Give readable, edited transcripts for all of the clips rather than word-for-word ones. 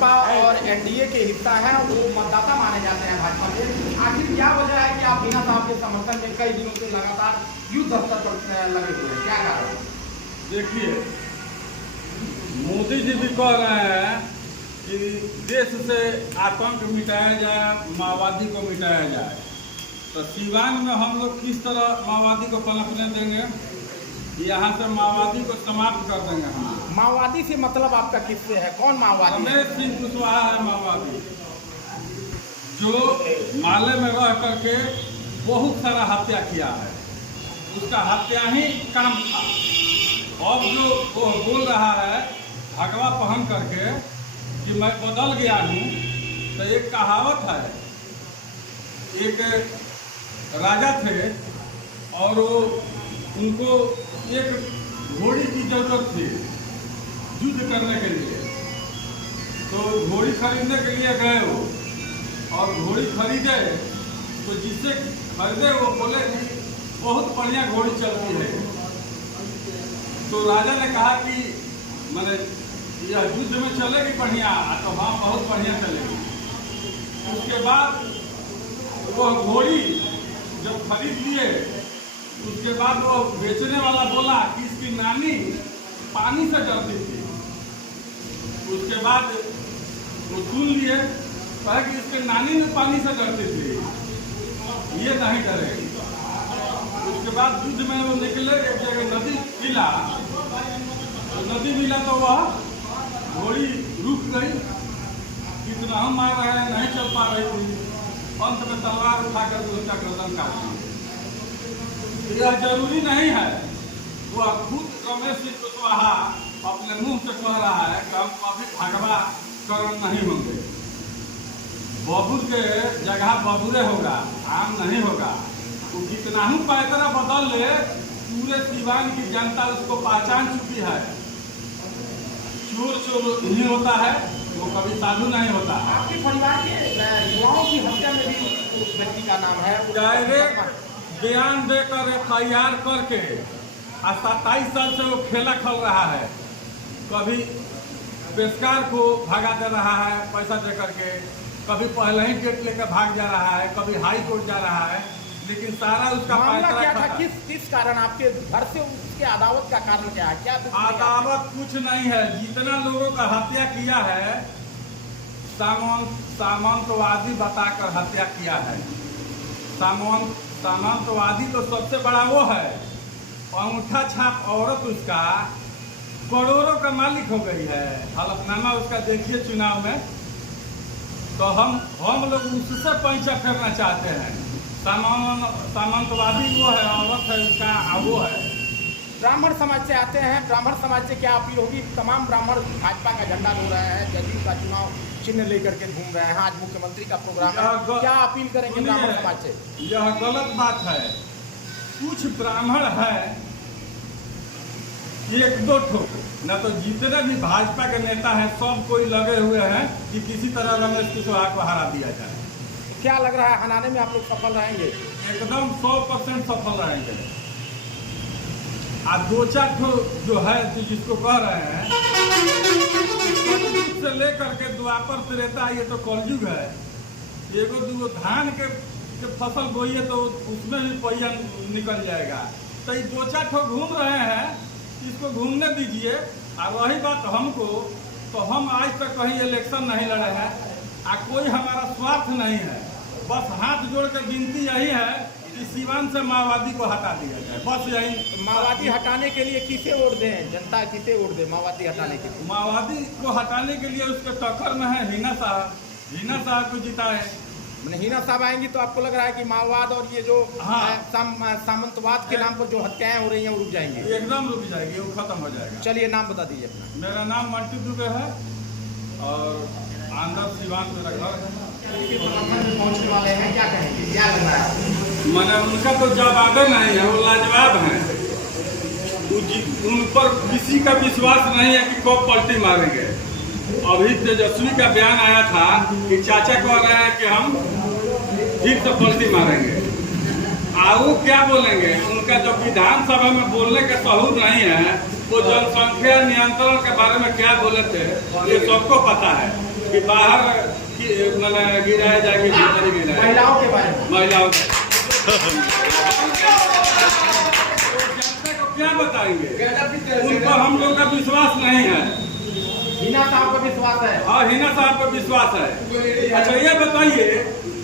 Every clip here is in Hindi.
भाजपा और एनडीए के हिस्सा है, वो मतदाता माने जाते हैं भाजपा के। आखिर क्या वजह है कि आप हिना साहब के समर्थन में कई दिनों से लगातार युद्ध स्तर पर लगे हुए हैं, क्या कारण है? देखिए, मोदी जी भी कह रहे हैं कि देश से आतंक मिटाया जाए, माओवादी को मिटाया जाए। तो सीवान में हम लोग किस तरह माओवादी को पनपने देंगे? यहाँ से माओवादी को समाप्त कर देंगे हम। माओवादी से मतलब आपका किससे है? कौन माओवादी? रमेश सिंह कुशवाहा है माओवादी, जो माले में रह करके बहुत सारा हत्या किया है। उसका हत्या ही काम था। अब जो वो बोल रहा है भगवा पहन करके कि मैं बदल गया हूँ, तो एक कहावत है, एक राजा थे और वो उनको एक घोड़ी की जरूरत थी युद्ध करने के लिए। तो घोड़ी खरीदने के लिए गए वो, और घोड़ी खरीदे तो जिससे खरीदे वो बोले बहुत बढ़िया घोड़ी चलती है। तो राजा ने कहा कि मैंने यह युद्ध में चलेगी बढ़िया, तो हाँ बहुत बढ़िया चलेगी। उसके बाद वह घोड़ी जब खरीद लिए, उसके बाद वो बेचने वाला बोला कि इसकी नानी पानी से डरती थी। उसके बाद वो सुन लिए, कहा कि इसके नानी भी पानी से डरती थी, ये नहीं डरेगी। उसके बाद युद्ध में वो निकले, एक जगह नदी मिला, तो नदी मिला तो वह घोड़ी रुक गई। कितना हम मार रहे हैं, नहीं चल पा रही थी। अंत में तलवार उठाकर उसका गर्दन काट दी। यह जरूरी नहीं है। वह खुद रमेश सिंह कुशवाहा अपने मुंह से कह रहा है कि हम कभी भगवा कर्म नहीं होंगे। बबूर के जगह बबूरे होगा, आम नहीं होगा। वो कितना ही पैतरा बदल ले, पूरे सीवान की जनता उसको पहचान चुकी है। चोर चोर नहीं होता है, वो कभी साधु नहीं होता। आपके परिवार के युवाओं की हत्या में भी उस व्यक्ति का नाम है। डायरेक्ट बयान देकर FIR करके 27 साल से वो खेला खेल रहा है। कभी पेशकार को भगा दे रहा है पैसा दे करके, कभी पहले ही डेट लेकर भाग जा रहा है, कभी हाई कोर्ट जा रहा है। लेकिन सारा उसका मामला क्या था? किस कारण आपके घर से उसके अदावत का कारण क्या है? क्या अदावत कुछ नहीं है। जितना लोगों का हत्या किया है, सामंतवादी बताकर हत्या किया है। सामंतवादी तो सबसे बड़ा वो है। अंगूठा छाप औरत उसका करोड़ों का मालिक हो गई है। हलफनामा उसका देखिए चुनाव में। तो हम लोग उससे पैसा फेरना चाहते हैं। सामंतवादी वो है, औरत है उसका, वो है। ब्राह्मण समाज से आते हैं, ब्राह्मण समाज से क्या अपील होगी? तमाम ब्राह्मण भाजपा का झंडा लो रहे हैं, जदयू का चुनाव चिन्ह लेकर के घूम रहे हैं। आज मुख्यमंत्री का प्रोग्राम है, क्या अपील करेंगे ब्राह्मण समाज से? यह गलत बात है। कुछ ब्राह्मण है, एक दो ठो, न तो जितने भी भाजपा के नेता हैं सब कोई लगे हुए हैं कि किसी तरह रमेश कुशवाहा को हरा दिया जाए। क्या लग रहा है, हराने में आप लोग सफल रहेंगे? एकदम 100% सफल रहेंगे। और दो चार ठो जो है जिसको कह रहे हैं, से लेकर के द्वापर से रहता है, ये तो कलयुग है। एगो दूगो धान के फसल बोइए तो उसमें भी पहिया निकल जाएगा। तो ये दो चार ठो घूम रहे हैं, इसको घूमने दीजिए। और वही बात हमको, तो हम आज तक कहीं इलेक्शन नहीं लड़े हैं और कोई हमारा स्वार्थ नहीं है। बस हाथ जोड़ के विनती यही है कि सीवान से माओवादी को हटा दिया जाए, बस यही। माओवादी हटाने के लिए किसे वोट दें? जनता किसे वोट दे माओवादी हटाने के लिए? माओवादी को हटाने के लिए उसके टक्कर में है हिना साहब। हिना साहब को जिताए। हिना साहब आएंगी तो आपको लग रहा है कि माओवाद और ये जो सामंतवाद के नाम पर जो हत्याएं हो रही हैं वो रुक जाएंगी? एकदम रुक जाएगी, वो खत्म हो जाएगा। चलिए नाम बता दीजिए अपना। मेरा नाम मंटू दुबे है और आंध्र सीवान मेरा घर है। पहुंचने वाले हैं, क्या कहेंगे, क्या लग रहा है? मैंने उनका तो जवाब नहीं है, वो लाजवाब है। उन पर किसी का विश्वास नहीं है कि कब पलटी मारेंगे। अभी तेजस्वी का बयान आया था कि चाचा कह रहे हैं कि हम फिर से पलटी मारेंगे। वो क्या बोलेंगे? उनका जो विधानसभा में बोलने का सहूर नहीं है, वो जनसंख्या नियंत्रण के बारे में क्या बोले थे ये सबको पता है कि बाहर मतलब गिराया जाए कि भीतर गिराया, महिलाओं के बारे में, महिलाओं को जनता को क्या बताएंगे? उन पर हम लोग का विश्वास नहीं है। हिना साहब का विश्वास है। हाँ, हिना साहब पर विश्वास है। अच्छा ये बताइए,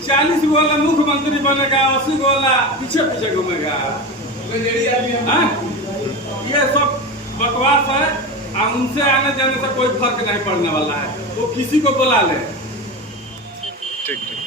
40 वाला मुख्यमंत्री बनेगा, 80 वाला पीछे पीछे घूमेगा? ये सब बकवास है। और उनसे आने जाने से कोई फर्क नहीं पड़ने वाला है। वो किसी को बुला ले। ठीक ठीक।